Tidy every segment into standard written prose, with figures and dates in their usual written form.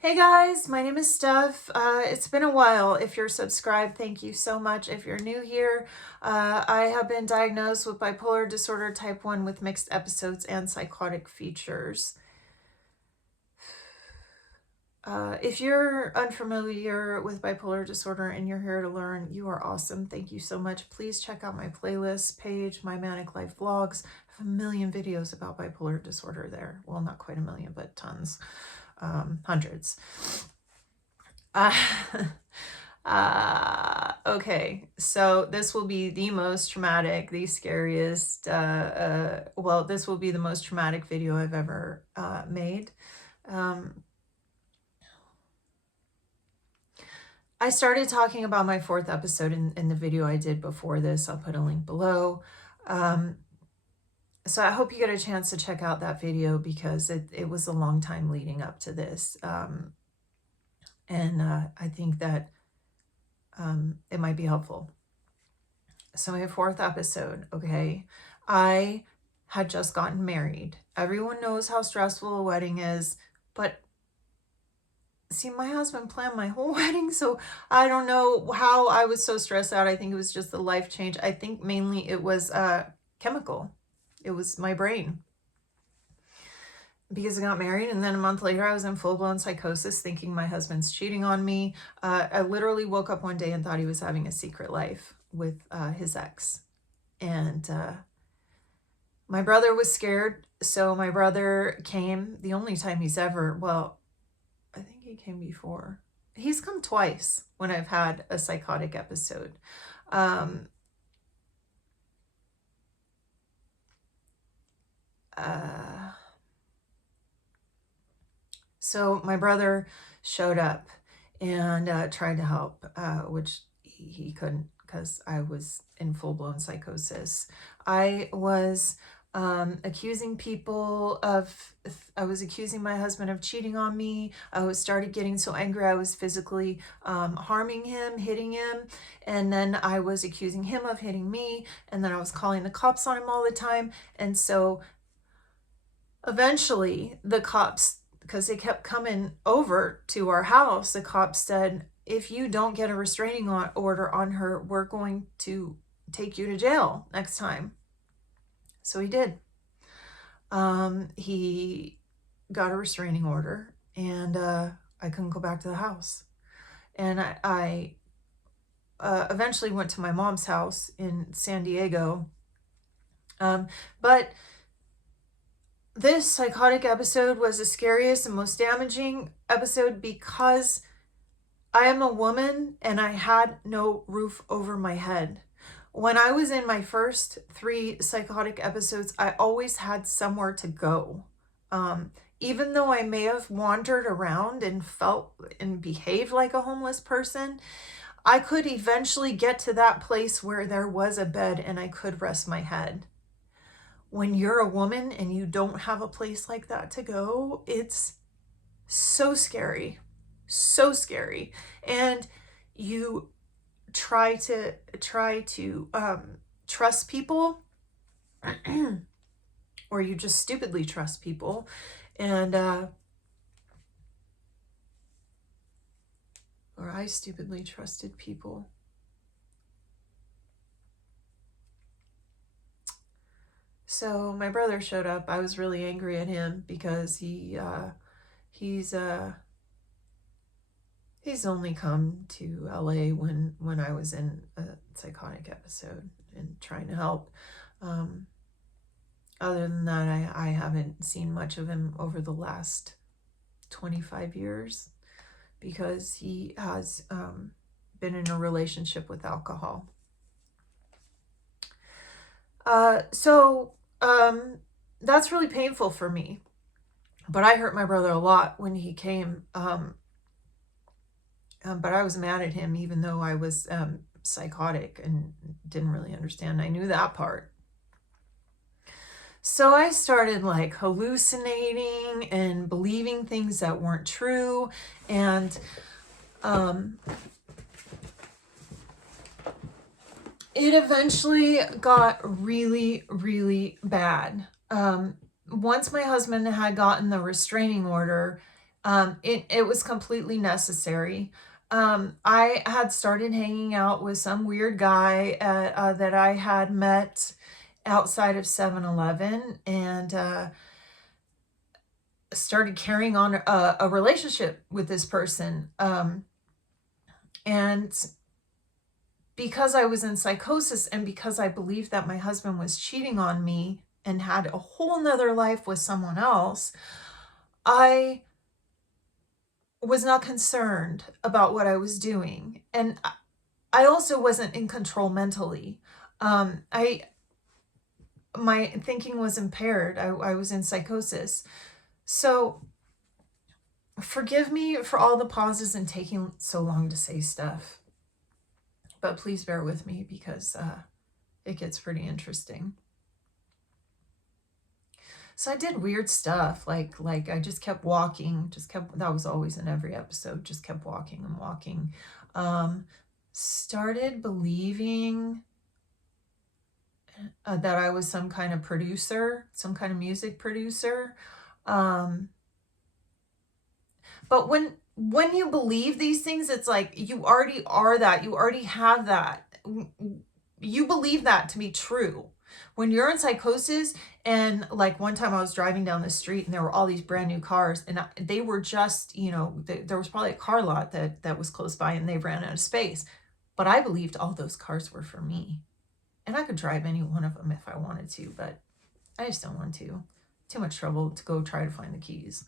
Hey guys, my name is Steph. It's been a while. If you're subscribed, thank you so much. If you're new here, I have been diagnosed with bipolar disorder type 1 with mixed episodes and psychotic features. If you're unfamiliar with bipolar disorder and you're here to learn, you are awesome. Thank you so much. Please check out my playlist page, my Manic Life vlogs. I have a million videos about bipolar disorder there. Well, not quite a million, but tons. Hundreds. Okay, so this will be the most traumatic, the scariest, well, this will be the most traumatic video I've ever made. I started talking about my 4th episode in the video I did before this. I'll put a link below. So I hope you get a chance to check out that video because it was a long time leading up to this. And I think that it might be helpful. So my 4th episode, okay, I had just gotten married. Everyone knows how stressful a wedding is, but see, my husband planned my whole wedding, so I don't know how I was so stressed out. I think it was just the life change. I think mainly it was chemical. It was my brain. Because I got married, and then a month later I was in full-blown psychosis thinking my husband's cheating on me. I literally woke up one day and thought he was having a secret life with his ex. And my brother was scared, so my brother came the only time he's ever, well, I think he came before. He's come twice when I've had a psychotic episode. So my brother showed up and tried to help, which he couldn't because I was in full-blown psychosis. I was accusing people of, I was accusing my husband of cheating on me. I started getting so angry I was physically harming him, hitting him, and then I was accusing him of hitting me, and then I was calling the cops on him all the time. And so eventually the cops, because they kept coming over to our house, the cops said, if you don't get a restraining order on her, we're going to take you to jail next time. So he did. He got a restraining order, and I couldn't go back to the house. And I eventually went to my mom's house in San Diego. But this psychotic episode was the scariest and most damaging episode because I am a woman and I had no roof over my head. When I was in my first 3 psychotic episodes, I always had somewhere to go. Even though I may have wandered around and felt and behaved like a homeless person, I could eventually get to that place where there was a bed and I could rest my head. When you're a woman and you don't have a place like that to go, it's so scary, so scary. And you try to trust people, or you just stupidly trust people, and or I stupidly trusted people. So my brother showed up. I was really angry at him because he's only come to LA when I was in a psychotic episode and trying to help. Other than that, I haven't seen much of him over the last 25 years because he has been in a relationship with alcohol. So that's really painful for me. But I hurt my brother a lot when he came. But I was mad at him even though I was psychotic and didn't really understand. I knew that part. So I started like hallucinating and believing things that weren't true. And it eventually got really, really bad. Once my husband had gotten the restraining order, It was completely necessary. I had started hanging out with some weird guy that I had met outside of 7-Eleven, and started carrying on a relationship with this person. And because I was in psychosis, and because I believed that my husband was cheating on me and had a whole nother life with someone else, I was not concerned about what I was doing. And I also wasn't in control mentally. My thinking was impaired. I was in psychosis. So forgive me for all the pauses and taking so long to say stuff. But please bear with me, because it gets pretty interesting. So I did weird stuff, like I just kept walking, that was always in every episode, just kept walking and walking. Started believing that I was some kind of producer, some kind of music producer. But when you believe these things, it's like you already are that, you already have that. You believe that to be true. When you're in psychosis, and like one time I was driving down the street and there were all these brand new cars, and they were just, there was probably a car lot that was close by, and they ran out of space. But I believed all those cars were for me. And I could drive any one of them if I wanted to, but I just don't want to. Too much trouble to go try to find the keys.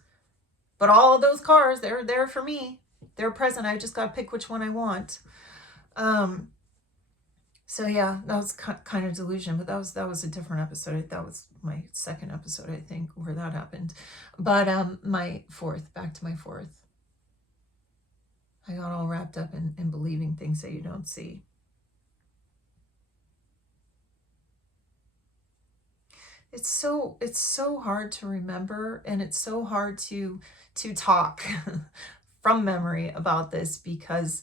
But all of those cars, they're there for me. They're present. I just got to pick which one I want. So yeah, that was kind of delusion, but that was a different episode. That was my second episode, I think, where that happened. But back to my fourth. I got all wrapped up in believing things that you don't see. It's so hard to remember, and it's so hard to talk from memory about this, because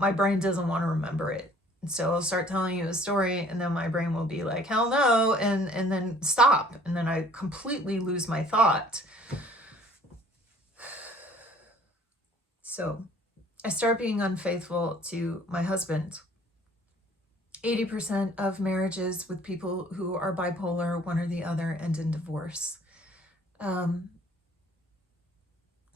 my brain doesn't want to remember it. So I'll start telling you a story, and then my brain will be like, hell no, and then stop. And then I completely lose my thought. So I start being unfaithful to my husband. 80% of marriages with people who are bipolar, one or the other, end in divorce.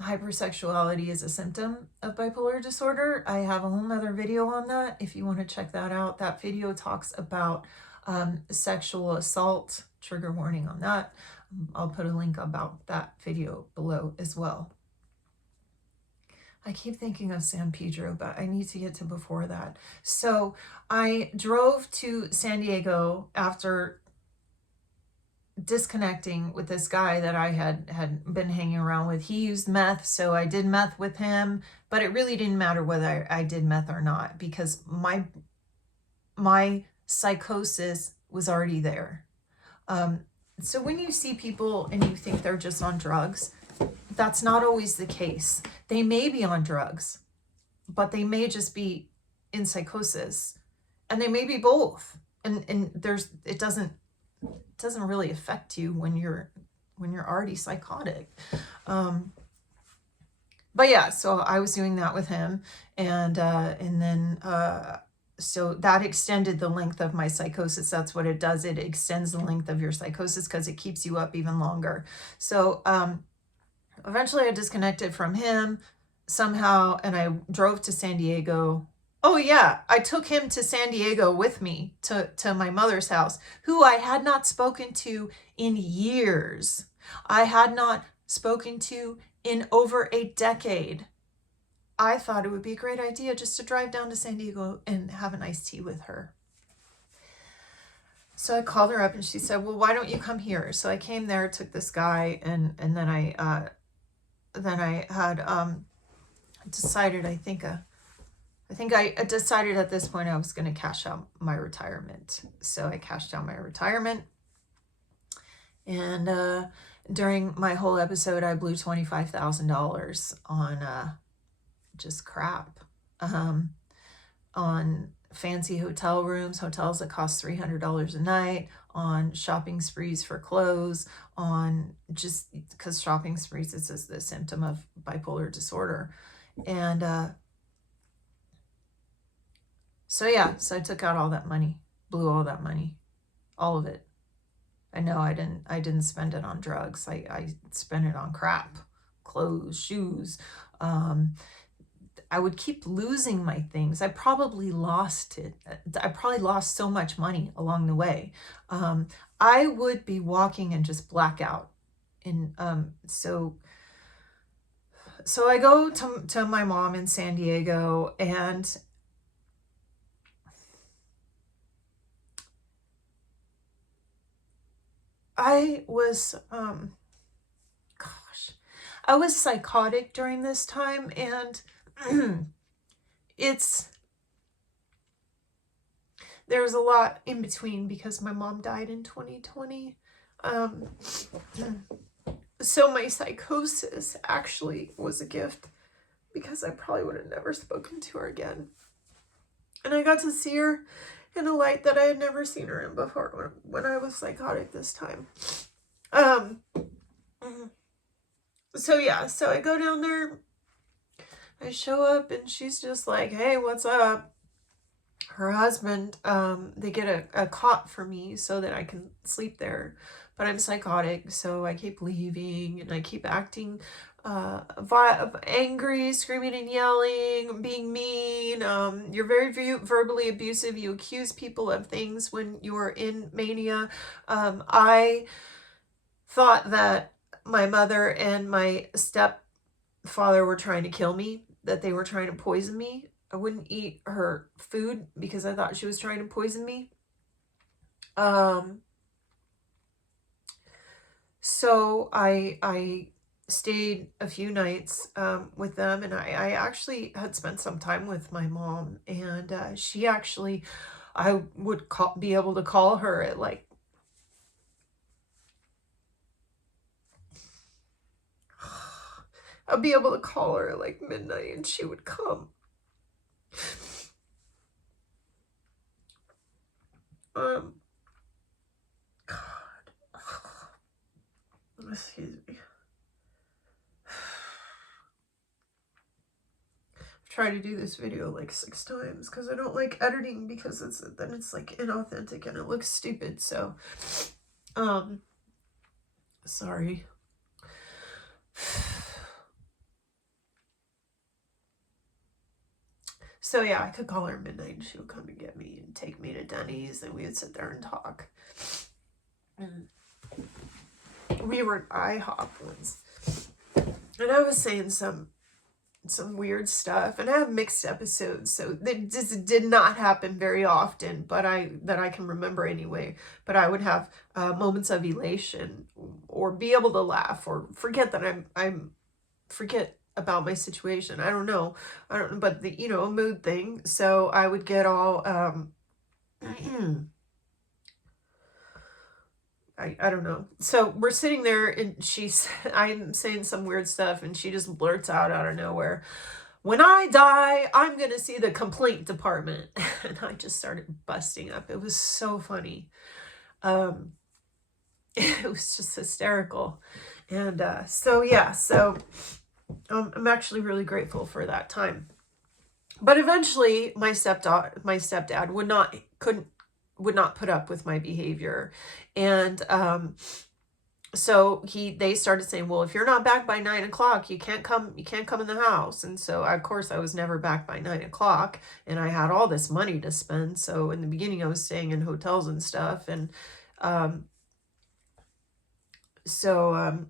Hypersexuality is a symptom of bipolar disorder. I have a whole nother video on that if you want to check that out. That video talks about sexual assault. Trigger warning on that. I'll put a link about that video below as well. I keep thinking of San Pedro, but I need to get to before that. So I drove to San Diego after disconnecting with this guy that I had been hanging around with. He used meth, so I did meth with him, but it really didn't matter whether I did meth or not, because my psychosis was already there. So when you see people and you think they're just on drugs, that's not always the case. They may be on drugs, but they may just be in psychosis, and they may be both. And it doesn't really affect you when you're already psychotic. But yeah, so I was doing that with him, and then so that extended the length of my psychosis. That's what it does. It extends the length of your psychosis because it keeps you up even longer. So eventually I disconnected from him somehow, and I drove to San Diego. Oh yeah, I took him to San Diego with me to my mother's house, who I had not spoken to in years. I had not spoken to in over a decade. I thought it would be a great idea just to drive down to San Diego and have an iced tea with her. So I called her up, and she said, well, why don't you come here? So I came there, took this guy, and then I had decided, I think I decided at this point I was going to cash out my retirement. So I cashed out my retirement. And during my whole episode, I blew $25,000 on just crap. On fancy hotel rooms, hotels that cost $300 a night, on shopping sprees for clothes, on just because shopping sprees is the symptom of bipolar disorder. And so I took out all that money, blew all that money, all of it. I know I didn't spend it on drugs. I spent it on crap, clothes, shoes. I would keep losing my things. I probably lost it. I probably lost so much money along the way. I would be walking and just black out. And so I go to my mom in San Diego, and I was, I was psychotic during this time, and there's a lot in between because my mom died in 2020. So my psychosis actually was a gift, because I probably would have never spoken to her again. And I got to see her in a light that I had never seen her in before when I was psychotic this time. So I go down there, I show up, and she's just like, hey, what's up? Her husband, they get a cot for me so that I can sleep there, but I'm psychotic, so I keep leaving, and I keep acting angry, screaming and yelling, being mean. You're very verbally abusive. You accuse people of things when you're in mania. I thought that my mother and my stepfather were trying to kill me, that they were trying to poison me. I wouldn't eat her food because I thought she was trying to poison me. So I stayed a few nights with them, and I actually had spent some time with my mom, and she actually, I would be able to call her at like, I'd be able to call her at like midnight, and she would come. God. Excuse me. I've tried to do this video like 6 times because I don't like editing, because then it's like inauthentic and it looks stupid. So, sorry. So yeah, I could call her at midnight, and she would come and get me and take me to Denny's, and we would sit there and talk. We were at IHOP once, and I was saying some weird stuff, and I have mixed episodes, so it just did not happen very often, but that I can remember anyway. But I would have moments of elation, or be able to laugh, or forget that I'm forget about my situation. I don't know, but a mood thing. So I would get all I don't know. So we're sitting there, and I'm saying some weird stuff, and she just blurts out of nowhere, when I die, I'm going to see the complaint department. And I just started busting up. It was so funny. It was just hysterical. And I'm actually really grateful for that time. But eventually my stepdad would not put up with my behavior. And so they started saying, well, if you're not back by 9 o'clock, you can't come in the house. And so of course I was never back by 9 o'clock, and I had all this money to spend. So in the beginning I was staying in hotels and stuff. And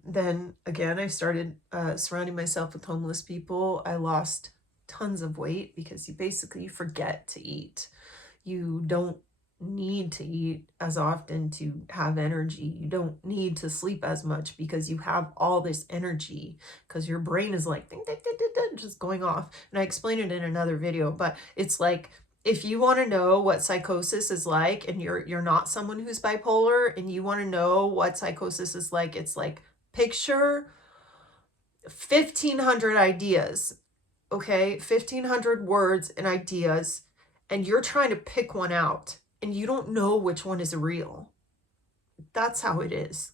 then again, I started surrounding myself with homeless people. I lost tons of weight because you basically forget to eat. You don't need to eat as often to have energy. You don't need to sleep as much because you have all this energy, because your brain is like ding, ding, ding, ding, ding, just going off. And I explained it in another video, but it's like, if you want to know what psychosis is like, and you're not someone who's bipolar, and you want to know what psychosis is like, it's like, picture 1,500 ideas, okay? 1,500 words and ideas, and you're trying to pick one out, and you don't know which one is real. That's how it is.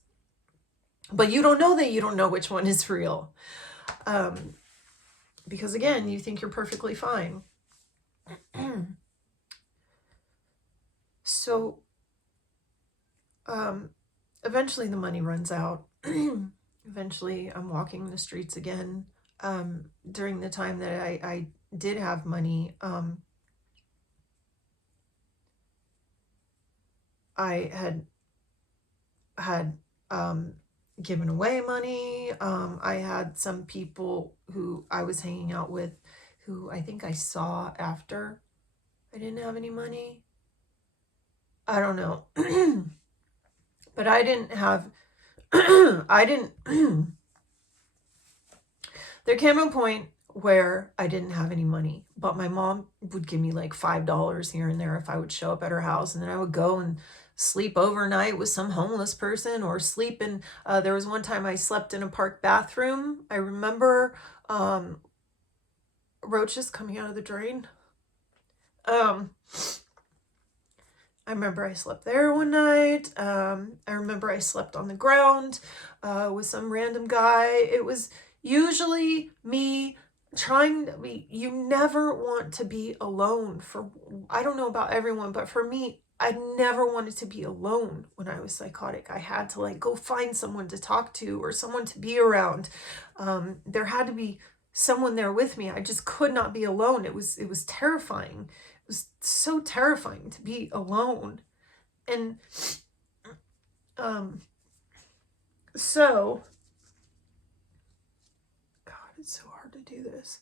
But you don't know that you don't know which one is real. Because again, you think you're perfectly fine. So, eventually the money runs out. Eventually I'm walking the streets again. During the time that I did have money, I had given away money. I had some people who I was hanging out with who I think I saw after I didn't have any money. I don't know. But I didn't have, there came a point where I didn't have any money, but my mom would give me like $5 here and there if I would show up at her house, and then I would go and sleep overnight with some homeless person, or sleep in, there was one time I slept in a park bathroom. I remember roaches coming out of the drain. I remember I slept there one night. I remember I slept on the ground with some random guy. It was usually me trying to be, you never want to be alone. I don't know about everyone, but for me, I never wanted to be alone when I was psychotic. I had to like go find someone to talk to or someone to be around. There had to be someone there with me. I just could not be alone. It was terrifying. It was so terrifying to be alone. And so, God, it's so hard to do this.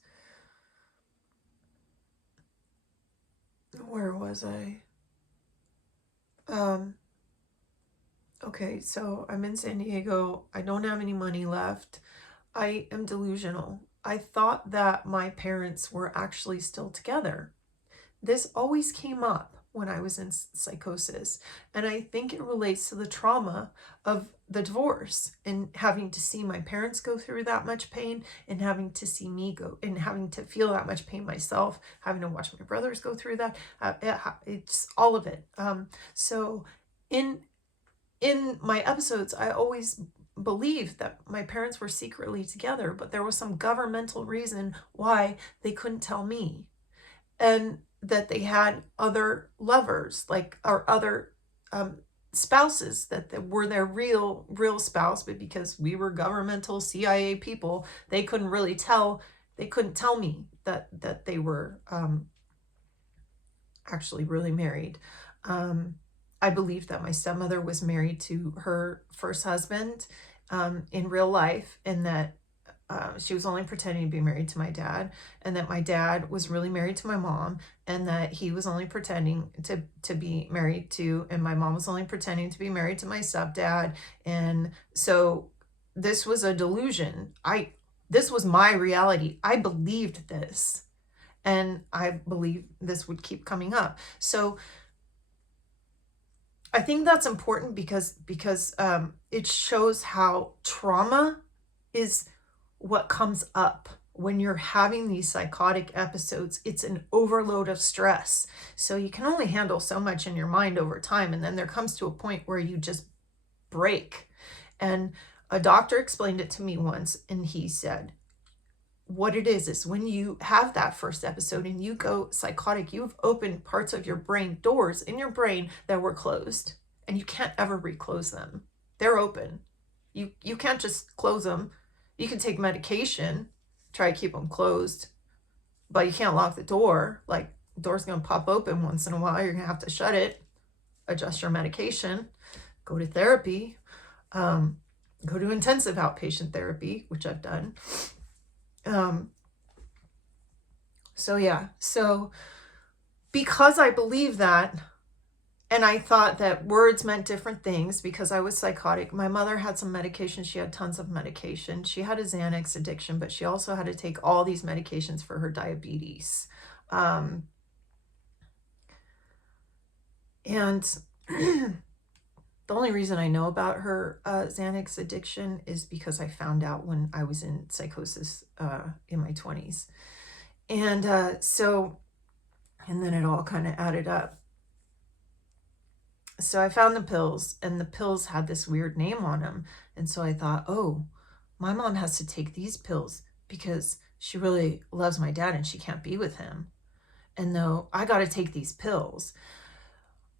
Where was I? Okay, so I'm in San Diego. I don't have any money left. I am delusional. I thought that my parents were actually still together. This always came up when I was in psychosis. And I think it relates to the trauma of the divorce and having to see my parents go through that much pain, and having to see me go, and having to feel that much pain myself, having to watch my brothers go through that. It's all of it. So in my episodes, I always believed that my parents were secretly together, but there was some governmental reason why they couldn't tell me. And that they had other lovers, like, or other spouses that were their real spouse, but because we were governmental CIA people, they couldn't tell me that they were actually really married. I believed that my stepmother was married to her first husband in real life, and that she was only pretending to be married to my dad, and that my dad was really married to my mom, and that he was only pretending to be married to, and my mom was only pretending to be married to my stepdad. And so this was a delusion. This was my reality. I believed this, and I believed this would keep coming up. So I think that's important because it shows how trauma is what comes up when you're having these psychotic episodes. It's an overload of stress. So you can only handle so much in your mind over time. And then there comes to a point where you just break. And a doctor explained it to me once, and he said, what it is when you have that first episode and you go psychotic, you've opened parts of your brain, doors in your brain that were closed, and you can't ever reclose them. They're open. You can't just close them. You can take medication, try to keep them closed, but you can't lock the door. Like, the door's going to pop open once in a while. You're going to have to shut it, adjust your medication, go to therapy, go to intensive outpatient therapy, which I've done. So because I believe that, and I thought that words meant different things because I was psychotic. My mother had some medication. She had tons of medication. She had a Xanax addiction, but she also had to take all these medications for her diabetes. And the only reason I know about her Xanax addiction is because I found out when I was in psychosis in my 20s. And and then it all kind of added up. So I found the pills, and the pills had this weird name on them. And so I thought, oh, my mom has to take these pills because she really loves my dad and she can't be with him. And though I got to take these pills.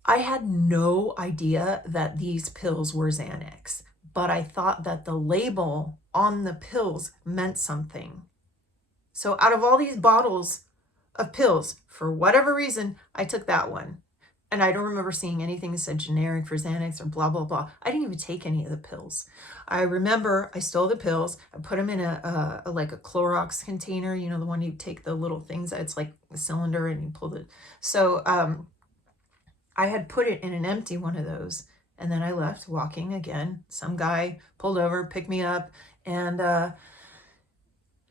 I had no idea that these pills were Xanax, but I thought that the label on the pills meant something. So out of all these bottles of pills, for whatever reason, I took that one. And I don't remember seeing anything that said generic for Xanax or blah, blah, blah. I didn't even take any of the pills. I remember I stole the pills. I put them in a like a Clorox container, you know, the one you take the little things, it's like a cylinder and you pull it. So I had put it in an empty one of those. And then I left walking again. Some guy pulled over, picked me up, and I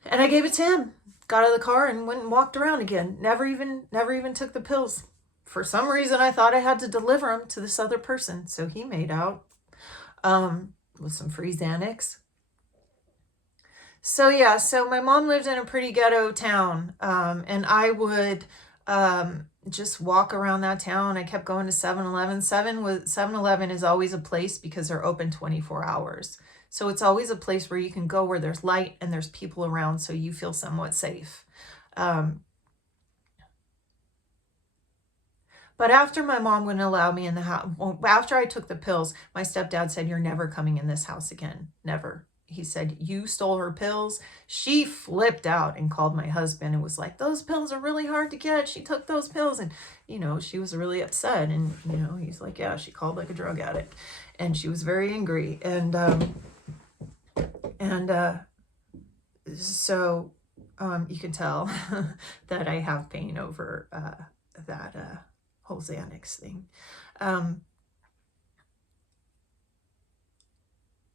gave it to him. Got out of the car and went and walked around again. Never even took the pills. For some reason, I thought I had to deliver them to this other person. So he made out with some free Xanax. So yeah, so my mom lived in a pretty ghetto town. And I would just walk around that town. I kept going to 7-Eleven. 7-Eleven is always a place because they're open 24 hours. So it's always a place where you can go where there's light and there's people around so you feel somewhat safe. But after my mom wouldn't allow me in the house, after I took the pills, my stepdad said, "You're never coming in this house again. Never." He said, "You stole her pills." She flipped out and called my husband and was like, "Those pills are really hard to get. She took those pills." And, you know, she was really upset. And, you know, he's like, "Yeah, she called like a drug addict." And she was very angry. So you can tell that I have pain over that whole Xanax thing.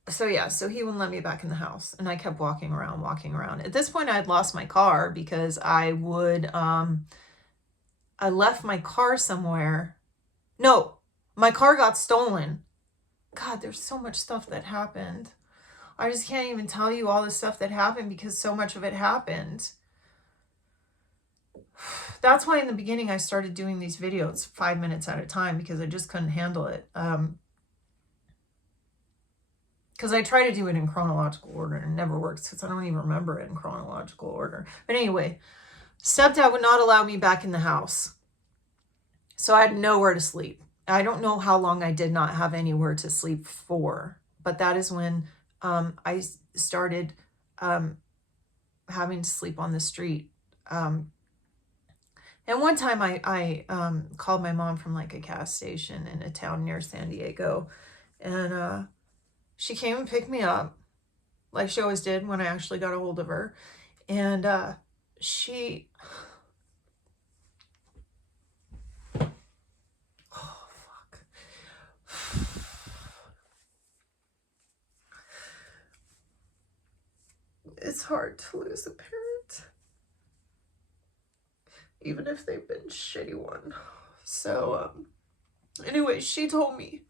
So yeah, so he wouldn't let me back in the house, and I kept walking around. At this point, I had lost my car because I left my car somewhere. No, my car got stolen. God, there's so much stuff that happened. I just can't even tell you all the stuff that happened because so much of it happened. That's why in the beginning I started doing these videos 5 minutes at a time because I just couldn't handle it. Because I try to do it in chronological order and it never works because I don't even remember it in chronological order. But anyway, stepdad would not allow me back in the house. So I had nowhere to sleep. I don't know how long I did not have anywhere to sleep for, but that is when I started having to sleep on the street. And one time I called my mom from like a gas station in a town near San Diego, and she came and picked me up like she always did when I actually got a hold of her. And she, oh fuck. It's hard to lose a parent, even if they've been a shitty one. So anyway, she told me,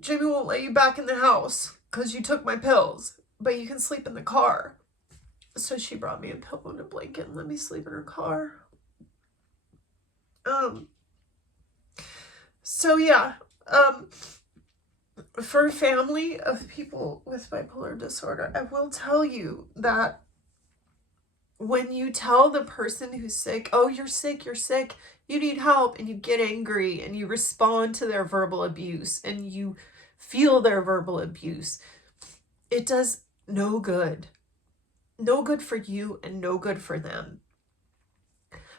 "Jamie won't let you back in the house because you took my pills, but you can sleep in the car." So she brought me a pillow and a blanket and let me sleep in her car. So yeah, for a family of people with bipolar disorder, I will tell you that when you tell the person who's sick, "Oh, you're sick, you need help," and you get angry and you respond to their verbal abuse and you feel their verbal abuse, it does no good. No good for you and no good for them.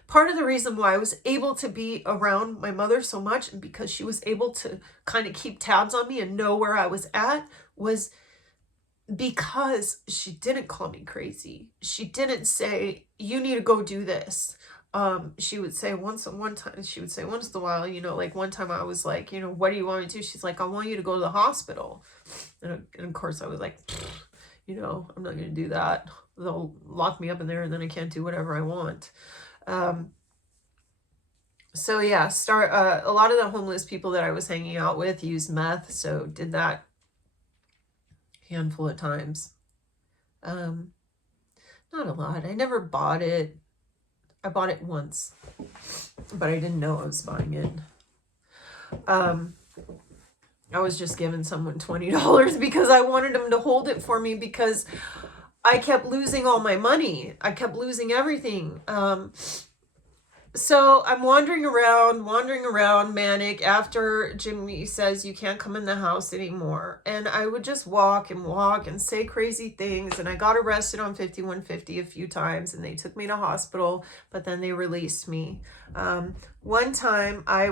Part of the reason why I was able to be around my mother so much, and because she was able to kind of keep tabs on me and know where I was at, was because she didn't call me crazy. She didn't say, "You need to go do this." She would say once in a while, you know, like one time I was like, "You know, what do you want me to do?" She's like, "I want you to go to the hospital." And of course I was like, you know, I'm not going to do that. They'll lock me up in there and then I can't do whatever I want. So yeah, a lot of the homeless people that I was hanging out with used meth, so did that handful of times. Not a lot. I never bought it. I bought it once, but I didn't know I was buying it. I was just giving someone $20 because I wanted him to hold it for me because I kept losing all my money. I kept losing everything. So I'm wandering around Manic after Jimmy says you can't come in the house anymore. And I would just walk and say crazy things. And I got arrested on 5150 a few times and they took me to hospital, but then they released me. One time I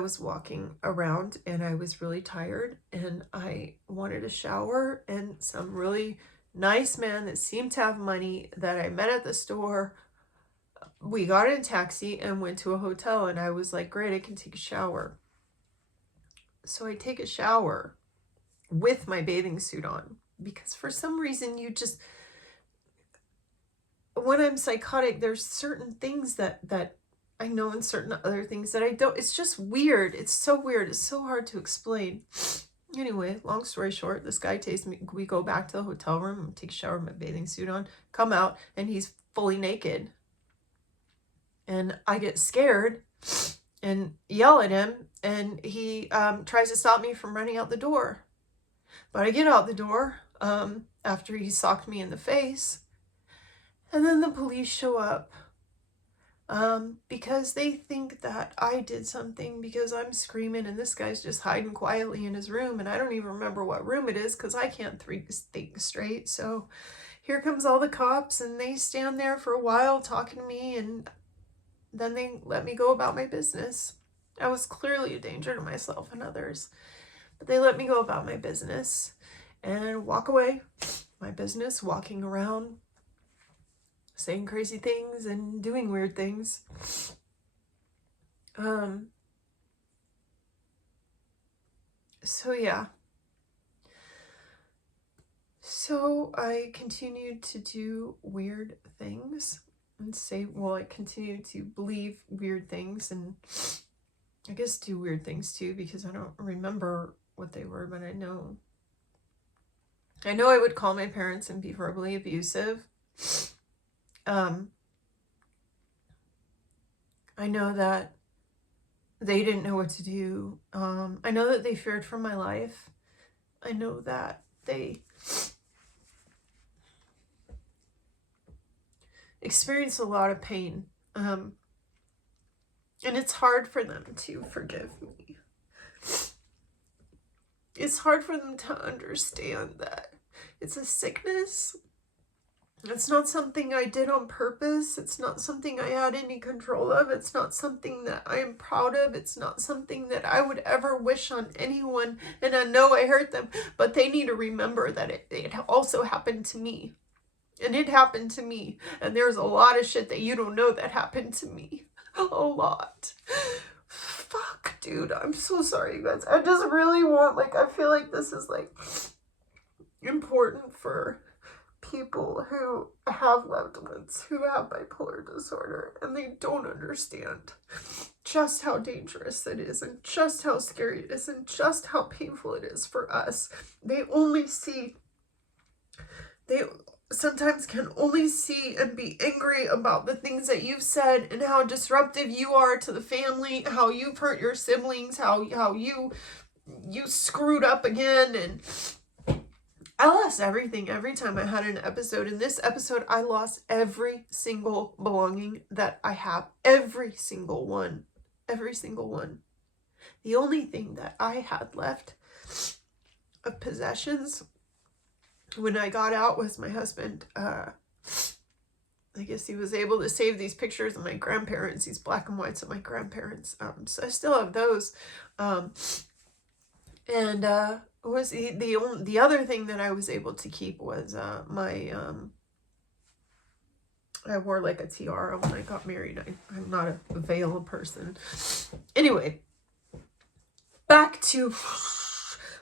was walking around and I was really tired and I wanted a shower, and some really nice man that seemed to have money that I met at the store, we got in a taxi and went to a hotel, and I was like, great, I can take a shower. So I take a shower with my bathing suit on because for some reason when I'm psychotic, there's certain things that I know and certain other things that I don't. It's just weird. It's so weird. It's so hard to explain. Anyway, long story short, this guy takes me, we go back to the hotel room, take a shower with my bathing suit on, come out, and he's fully naked. And I get scared and yell at him, and he tries to stop me from running out the door. But I get out the door after he socked me in the face, and then the police show up. Because they think that I did something because I'm screaming and this guy's just hiding quietly in his room, and I don't even remember what room it is because I can't think straight. So here comes all the cops, and they stand there for a while talking to me, and then they let me go about my business. I was clearly a danger to myself and others, but they let me go about my business and walk away. My business, walking around, saying crazy things and doing weird things. So yeah. So I continued to do weird things and I continued to believe weird things, and I guess do weird things too because I don't remember what they were, but I know I would call my parents and be verbally abusive. I know that they didn't know what to do. I know that they feared for my life. I know that they experienced a lot of pain. And it's hard for them to forgive me. It's hard for them to understand that it's a sickness. It's not something I did on purpose. It's not something I had any control of. It's not something that I am proud of. It's not something that I would ever wish on anyone. And I know I hurt them, but they need to remember that it also happened to me. And it happened to me. And there's a lot of shit that you don't know that happened to me. A lot. Fuck, dude. I'm so sorry, you guys. I just really want, I feel like this is, important for people who have loved ones who have bipolar disorder, and they don't understand just how dangerous it is, and just how scary it is, and just how painful it is for us. They sometimes can only see and be angry about the things that you've said and how disruptive you are to the family, how you've hurt your siblings, how you screwed up again. And I lost everything every time I had an episode. In this episode, I lost every single belonging that I have. Every single one. Every single one. The only thing that I had left of possessions when I got out was my husband. I guess he was able to save these pictures of my grandparents, these black and whites of my grandparents. So I still have those. Was the other thing that I was able to keep was my I wore a tiara when I got married. I'm not a veil person. Anyway, back to,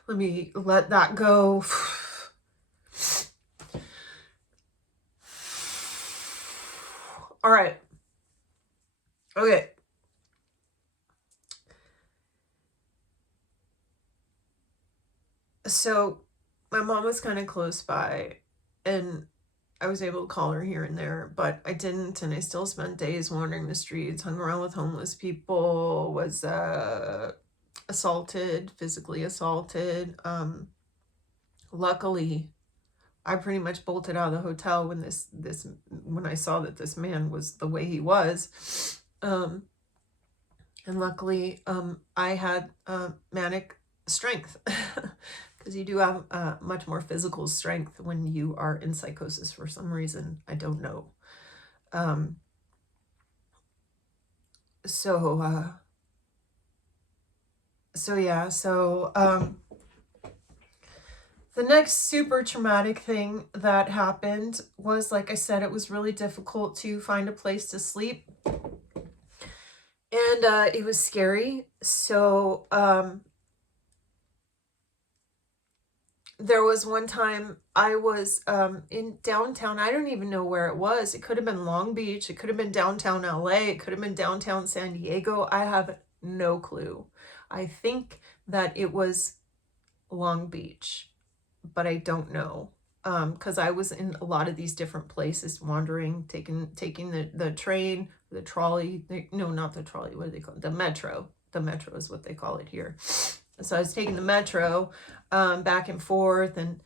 let me let that go. All right. Okay. So my mom was kind of close by, and I was able to call her here and there, but I didn't, and I still spent days wandering the streets, hung around with homeless people, was assaulted, physically assaulted. Luckily, I pretty much bolted out of the hotel when when I saw that this man was the way he was. And luckily, I had manic strength, because you do have much more physical strength when you are in psychosis for some reason. I don't know. So the next super traumatic thing that happened was, like I said, it was really difficult to find a place to sleep. And it was scary. So there was one time I was in downtown. I don't even know where it was. It could have been Long Beach. It could have been downtown LA. It could have been downtown San Diego. I have no clue. I think that it was Long Beach, but I don't know. Because I was in a lot of these different places, wandering, taking the train, the trolley. No, not the trolley. What do they call it? The metro. The metro is what they call it here. So I was taking the metro back and forth, and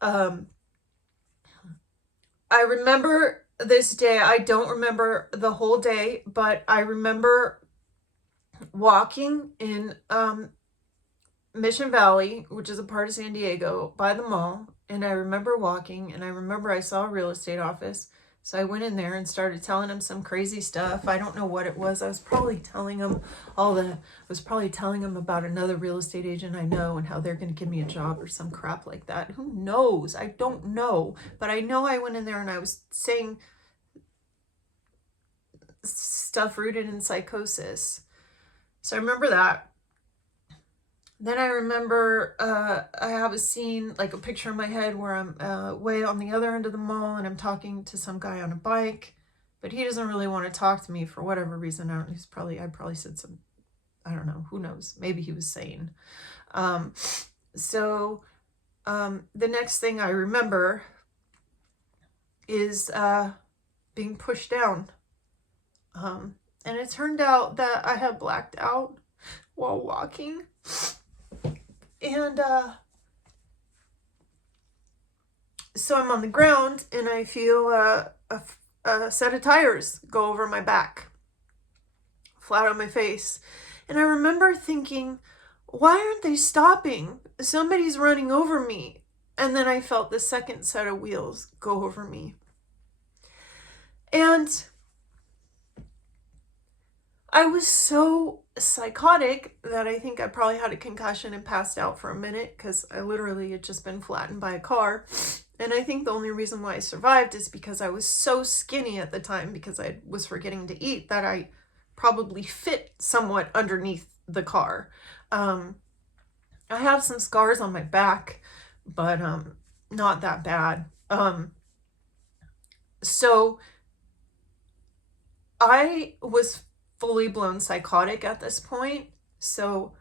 I remember this day. I don't remember the whole day, but I remember walking in Mission Valley, which is a part of San Diego, by the mall. And I remember walking, and I remember I saw a real estate office. So I went in there and started telling him some crazy stuff. I don't know what it was. I was probably telling him about another real estate agent I know and how they're going to give me a job or some crap like that. Who knows? I don't know. But I know I went in there and I was saying stuff rooted in psychosis. So I remember that. Then I remember I have a scene, like a picture in my head, where I'm way on the other end of the mall and I'm talking to some guy on a bike, but he doesn't really want to talk to me for whatever reason. I probably said some, I don't know, who knows? Maybe he was sane. The next thing I remember is being pushed down. And it turned out that I had blacked out while walking. And so I'm on the ground and I feel a set of tires go over my back, flat on my face. And I remember thinking, why aren't they stopping? Somebody's running over me. And then I felt the second set of wheels go over me. And I was so psychotic that I think I probably had a concussion and passed out for a minute, because I literally had just been flattened by a car. And I think the only reason why I survived is because I was so skinny at the time, because I was forgetting to eat, that I probably fit somewhat underneath the car. I have some scars on my back, but not that bad. So I was fully blown psychotic at this point. So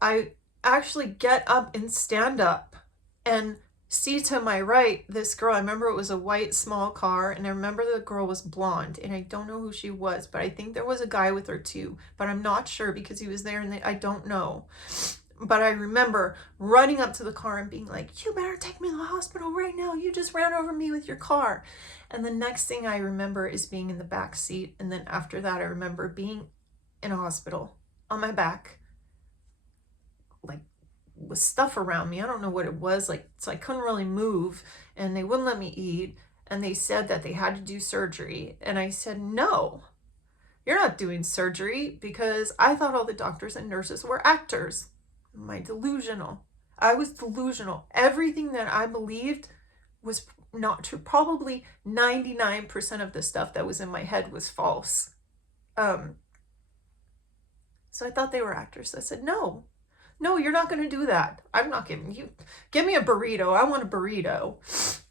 I actually get up and stand up and see to my right this girl. I remember it was a white small car, and I remember the girl was blonde, and I don't know who she was, but I think there was a guy with her too, but I'm not sure because he was there, and I don't know. But I remember running up to the car and being like, you better take me to the hospital right now. You just ran over me with your car. And the next thing I remember is being in the back seat. And then after that, I remember being in a hospital on my back, like with stuff around me. I don't know what it was, like, so I couldn't really move, and they wouldn't let me eat. And they said that they had to do surgery. And I said, no, you're not doing surgery, because I thought all the doctors and nurses were actors. I was delusional. Everything that I believed was not true. Probably 99% of the stuff that was in my head was false. So I thought they were actors. I said, no, you're not going to do that. I'm not giving you, give me a burrito. I want a burrito.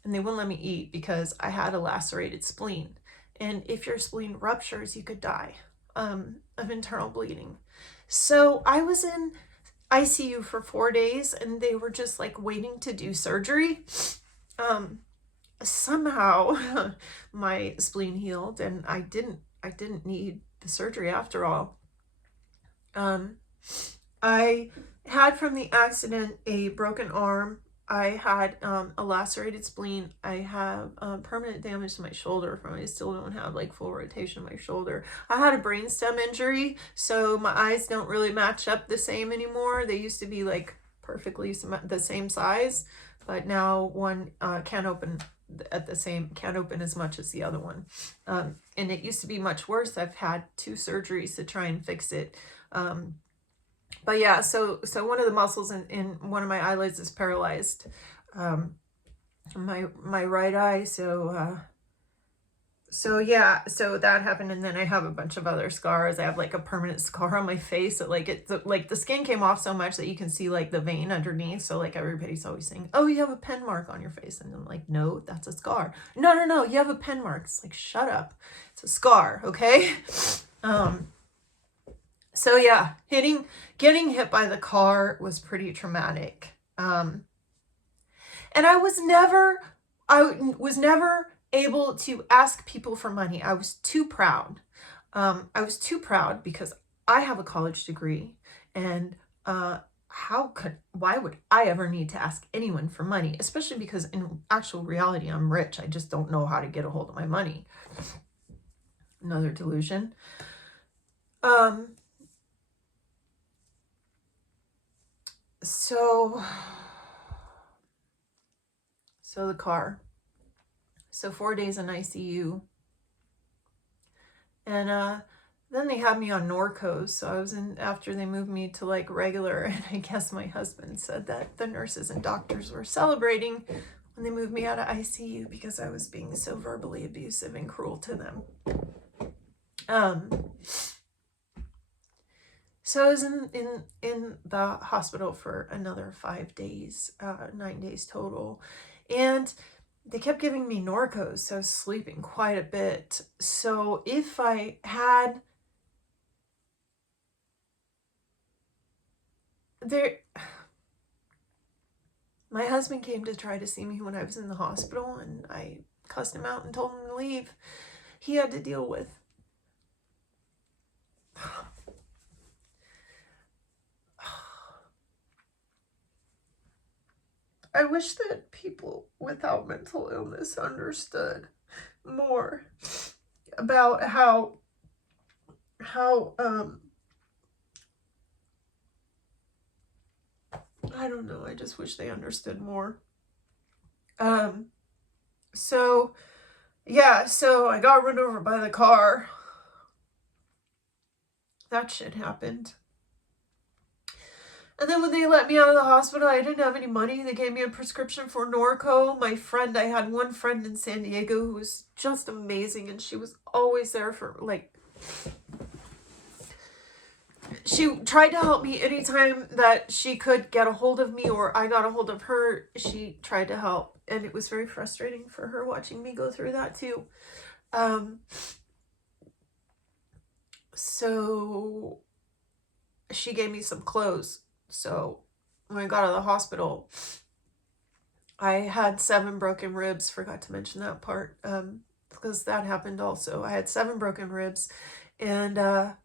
And they wouldn't let me eat because I had a lacerated spleen. And if your spleen ruptures, you could die of internal bleeding. So I was in ICU for 4 days, and they were just like waiting to do surgery. somehow my spleen healed, and I didn't need the surgery after all. I had from the accident a broken arm. I had a lacerated spleen. I have permanent damage to my shoulder from it. I still don't have like full rotation of my shoulder. I had a brainstem injury, so my eyes don't really match up the same anymore. They used to be like perfectly the same size, but now one can't open can't open as much as the other one. And it used to be much worse. I've had 2 surgeries to try and fix it. But yeah, so one of the muscles in one of my eyelids is paralyzed, my right eye. So yeah, so that happened, and then I have a bunch of other scars. I have like a permanent scar on my face that like the skin came off so much that you can see like the vein underneath. So like everybody's always saying, "Oh, you have a pen mark on your face," and I'm like, "No, that's a scar." No, you have a pen mark. It's like, shut up, it's a scar, okay? So yeah, getting hit by the car was pretty traumatic. And I was never able to ask people for money. I was too proud. Because I have a college degree, and why would I ever need to ask anyone for money? Especially because in actual reality, I'm rich. I just don't know how to get a hold of my money. Another delusion. So the car. So 4 days in ICU. And then they had me on Norcos. So I was in after they moved me to like regular, and I guess my husband said that the nurses and doctors were celebrating when they moved me out of ICU because I was being so verbally abusive and cruel to them. So I was in the hospital for another 5 days, 9 days total. And they kept giving me Norcos, so I was sleeping quite a bit. So if I had my husband came to try to see me when I was in the hospital, and I cussed him out and told him to leave. He had to deal with I wish that people without mental illness understood more about how I don't know, I just wish they understood more. So yeah, so I got run over by the car. That shit happened. And then when they let me out of the hospital, I didn't have any money. They gave me a prescription for Norco. I had one friend in San Diego who was just amazing, and she was always there for, like, she tried to help me anytime that she could get a hold of me or I got a hold of her. She tried to help, and it was very frustrating for her watching me go through that too. So she gave me some clothes. So when I got out of the hospital, I had 7 broken ribs. Forgot to mention that part, because that happened also. I had 7 broken ribs, and I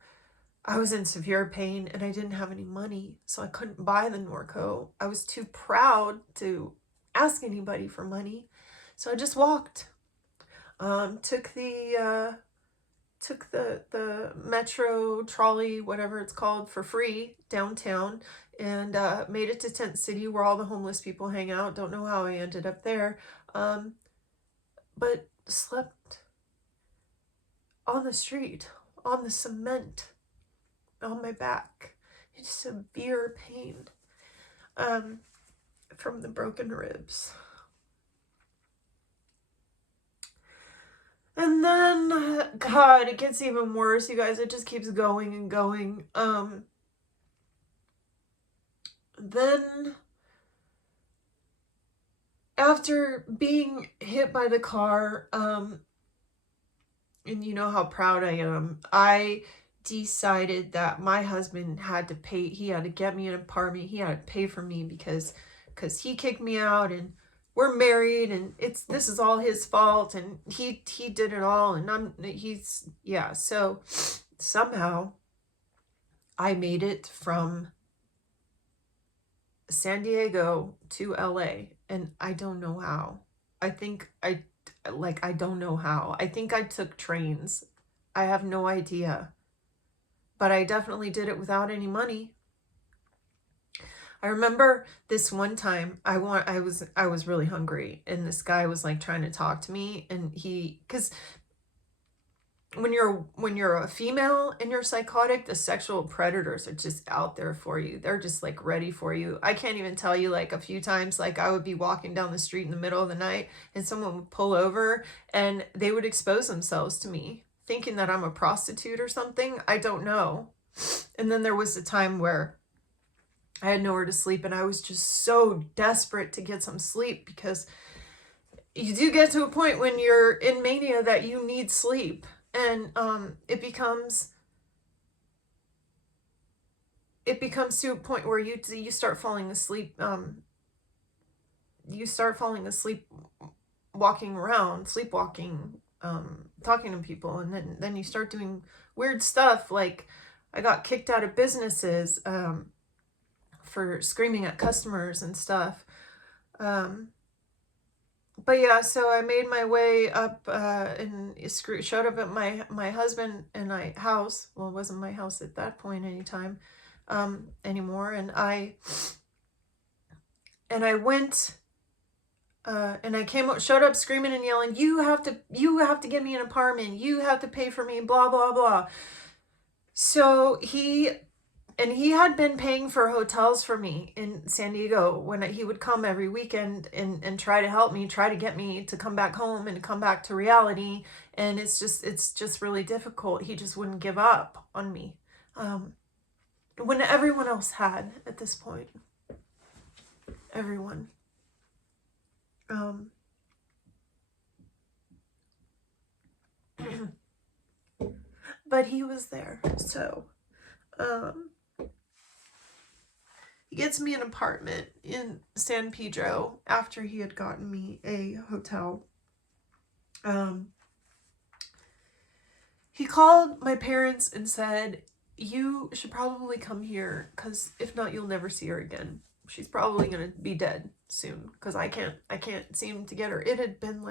was in severe pain, and I didn't have any money, so I couldn't buy the Norco. I was too proud to ask anybody for money, so I just walked. Took the metro trolley, whatever it's called, for free downtown, and made it to Tent City, where all the homeless people hang out. Don't know how I ended up there, but slept on the street, on the cement, on my back, in severe pain from the broken ribs. And then, God, it gets even worse, you guys. It just keeps going and going. Then, after being hit by the car, and you know how proud I am, I decided that my husband had to pay. He had to get me an apartment. He had to pay for me because he kicked me out, and we're married and this is all his fault and he did it all and yeah. So somehow I made it from San Diego to LA, and I don't know how. I don't know how. I think I took trains. I have no idea. But I definitely did it without any money. I remember this one time I was really hungry, and this guy was like trying to talk to me, and because when you're a female and you're psychotic, the sexual predators are just out there for you. They're just like ready for you. I can't even tell you, like, a few times, like, I would be walking down the street in the middle of the night and someone would pull over and they would expose themselves to me, thinking that I'm a prostitute or something. I don't know. And then there was a time where I had nowhere to sleep, and I was just so desperate to get some sleep, because you do get to a point when you're in mania that you need sleep. And it becomes to a point where you start falling asleep. You start falling asleep walking around, sleepwalking, talking to people, and then you start doing weird stuff. Like, I got kicked out of businesses for screaming at customers and stuff. But yeah, so I made my way up and showed up at my husband and I house. Well, it wasn't my house at that point anymore. And I went and I showed up screaming and yelling, you have to get me an apartment. You have to pay for me, blah, blah, blah. So he had been paying for hotels for me in San Diego when he would come every weekend and try to help me, try to get me to come back home and come back to reality. And it's just really difficult. He just wouldn't give up on me. When everyone else had at this point. Everyone. But he was there. So, he gets me an apartment in San Pedro after he had gotten me a hotel. He called my parents and said, you should probably come here, because if not, you'll never see her again. She's probably going to be dead soon, because I can't seem to get her. It had been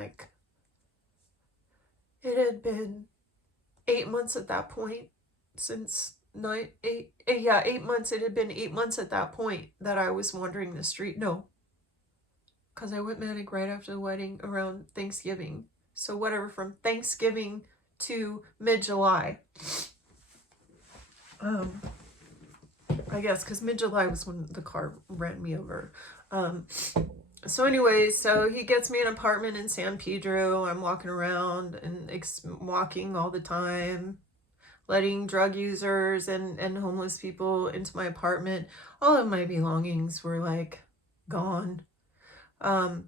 8 months at that point since 8 months. It had been 8 months at that point that I was wandering the street. No, because I went manic right after the wedding around Thanksgiving. So whatever, from Thanksgiving to mid-July. I guess, because mid-July was when the car ran me over. So anyway, so he gets me an apartment in San Pedro. I'm walking around and walking all the time, letting drug users and homeless people into my apartment. All of my belongings were like gone. Part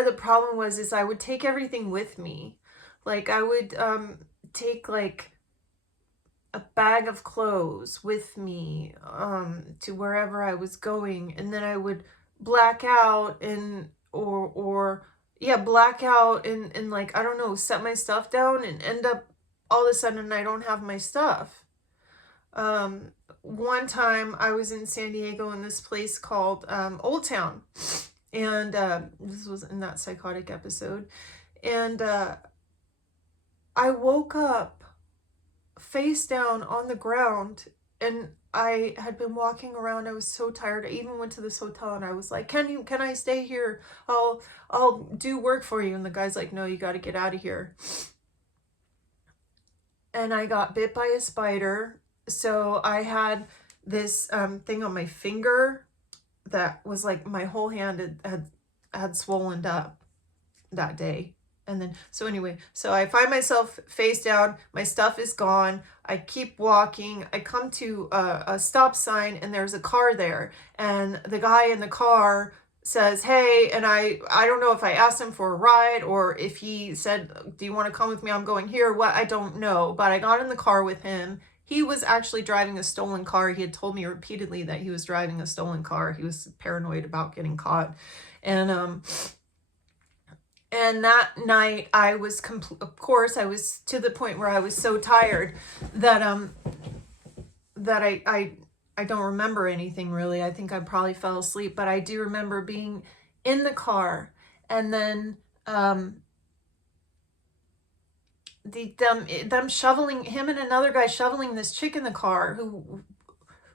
of the problem is I would take everything with me. Like, I would take like a bag of clothes with me to wherever I was going, and then I would black out and black out and like, I don't know, set my stuff down and end up all of a sudden I don't have my stuff. One time I was in San Diego in this place called Old Town, and this was in that psychotic episode, and I woke up face down on the ground, and I had been walking around. I was so tired. I even went to this hotel and I was like, can I stay here? I'll do work for you. And the guy's like, no, you got to get out of here. And I got bit by a spider. So I had this thing on my finger that was like, my whole hand had swollen up that day. And then, so anyway, so I find myself face down, my stuff is gone, I keep walking, I come to a stop sign, and there's a car there, and the guy in the car says, hey, and I don't know if I asked him for a ride, or if he said, do you want to come with me, I'm going here, what, I don't know, but I got in the car with him. He was actually driving a stolen car. He had told me repeatedly that he was driving a stolen car. He was paranoid about getting caught. And that night I was of course I was to the point where I was so tired that that I don't remember anything really. I think I probably fell asleep, but I do remember being in the car, and then them shoveling, him and another guy shoveling this chick in the car who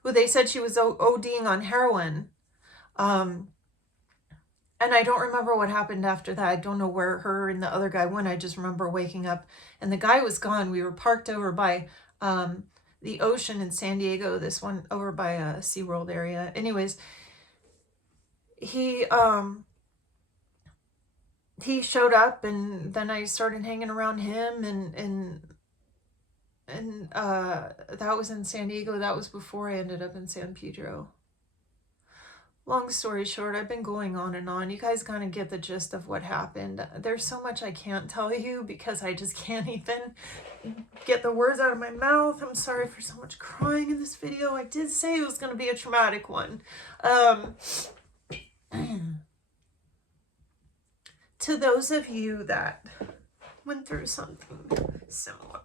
they said she was ODing on heroin. And I don't remember what happened after that. I don't know where her and the other guy went. I just remember waking up and the guy was gone. We were parked over by the ocean in San Diego, this one over by SeaWorld area. Anyways, he showed up, and then I started hanging around him, and that was in San Diego. That was before I ended up in San Pedro. Long story short, I've been going on and on. You guys kind of get the gist of what happened. There's so much I can't tell you because I just can't even get the words out of my mouth. I'm sorry for so much crying in this video. I did say it was going to be a traumatic one. To those of you that went through something similar,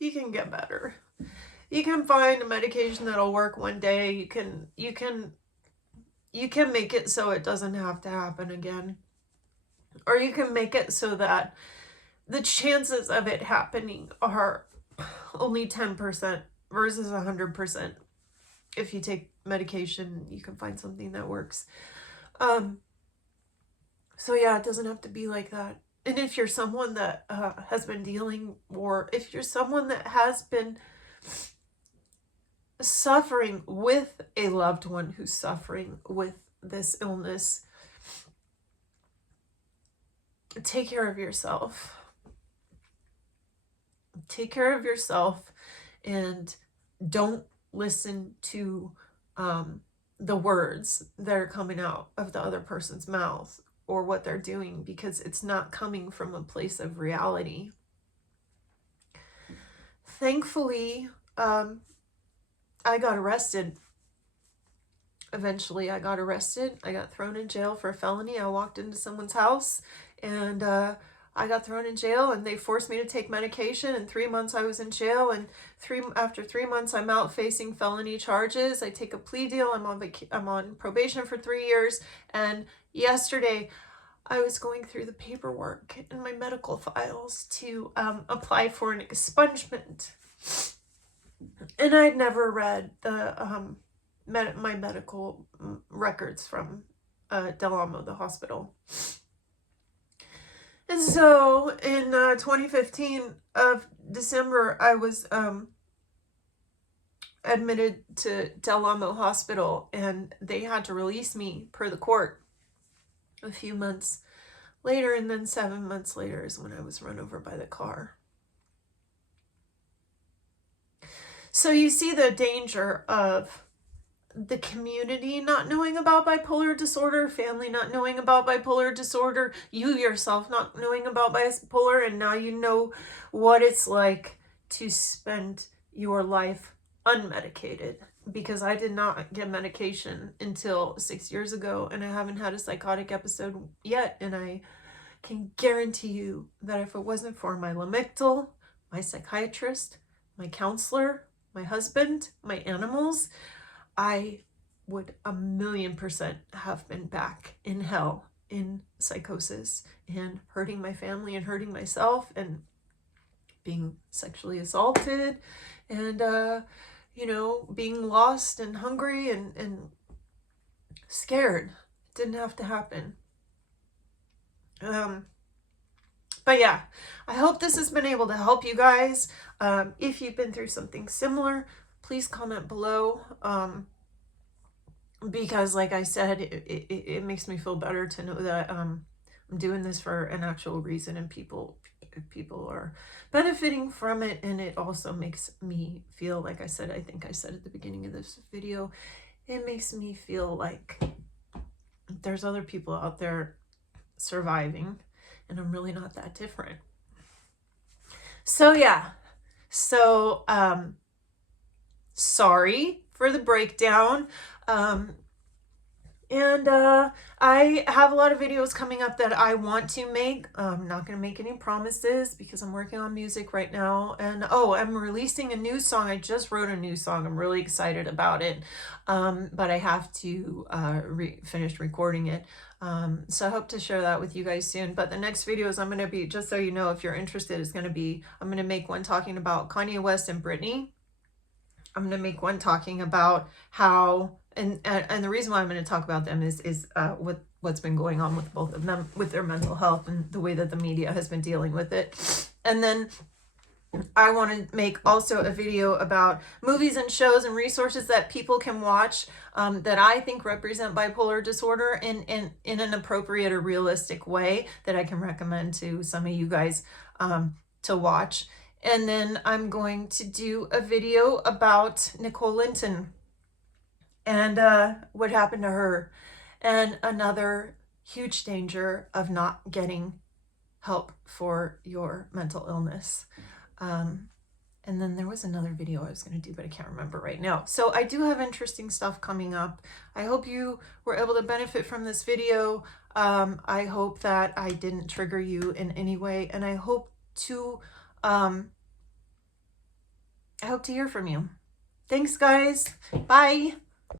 you can get better. You can find a medication that'll work one day. You can make it so it doesn't have to happen again. Or you can make it so that the chances of it happening are only 10% versus 100%. If you take medication, you can find something that works. So yeah, it doesn't have to be like that. And if you're someone that has been dealing, or if you're someone that has been suffering with a loved one who's suffering with this illness, take care of yourself. Take care of yourself, and don't listen to the words that are coming out of the other person's mouth or what they're doing, because it's not coming from a place of reality. Thankfully, I got arrested. Eventually, I got arrested. I got thrown in jail for a felony. I walked into someone's house, and I got thrown in jail, and they forced me to take medication. And 3 months I was in jail, and after 3 months I'm out facing felony charges. I take a plea deal. I'm on probation for 3 years. And yesterday I was going through the paperwork in my medical files to apply for an expungement. And I'd never read the my medical records from Del Amo, the hospital. And so in 2015 of December, I was admitted to Del Amo Hospital, and they had to release me per the court a few months later. And then 7 months later is when I was run over by the car. So you see the danger of the community not knowing about bipolar disorder, family not knowing about bipolar disorder, you yourself not knowing about bipolar, and now you know what it's like to spend your life unmedicated. Because I did not get medication until 6 years ago, and I haven't had a psychotic episode yet, and I can guarantee you that if it wasn't for my Lamictal, my psychiatrist, my counselor, my husband, my animals, I would 1,000,000% have been back in hell, in psychosis, and hurting my family and hurting myself, and being sexually assaulted, and being lost and hungry and scared. It didn't have to happen. But yeah, I hope this has been able to help you guys. If you've been through something similar, please comment below. Because like I said, it makes me feel better to know that I'm doing this for an actual reason, and people are benefiting from it. And it also makes me feel, like I said, I think I said at the beginning of this video, it makes me feel like there's other people out there surviving, and I'm really not that different. So yeah, sorry for the breakdown. And I have a lot of videos coming up that I want to make. I'm not going to make any promises because I'm working on music right now. And oh, I'm releasing a new song. I just wrote a new song. I'm really excited about it. But I have to finish recording it. So I hope to share that with you guys soon. But the next videos I'm going to be, just so you know, if you're interested, is going to be, I'm going to make one talking about Kanye West and Britney. I'm going to make one talking about how, and the reason why I'm going to talk about them is with what's been going on with both of them, with their mental health and the way that the media has been dealing with it. And then I want to make also a video about movies and shows and resources that people can watch that I think represent bipolar disorder in an appropriate or realistic way that I can recommend to some of you guys to watch. And then I'm going to do a video about Nicole Linton and what happened to her, and another huge danger of not getting help for your mental illness. And then there was another video I was going to do, but I can't remember right now. So I do have interesting stuff coming up. I hope you were able to benefit from this video. I hope that I didn't trigger you in any way, and I hope to hear from you. Thanks, guys. Bye.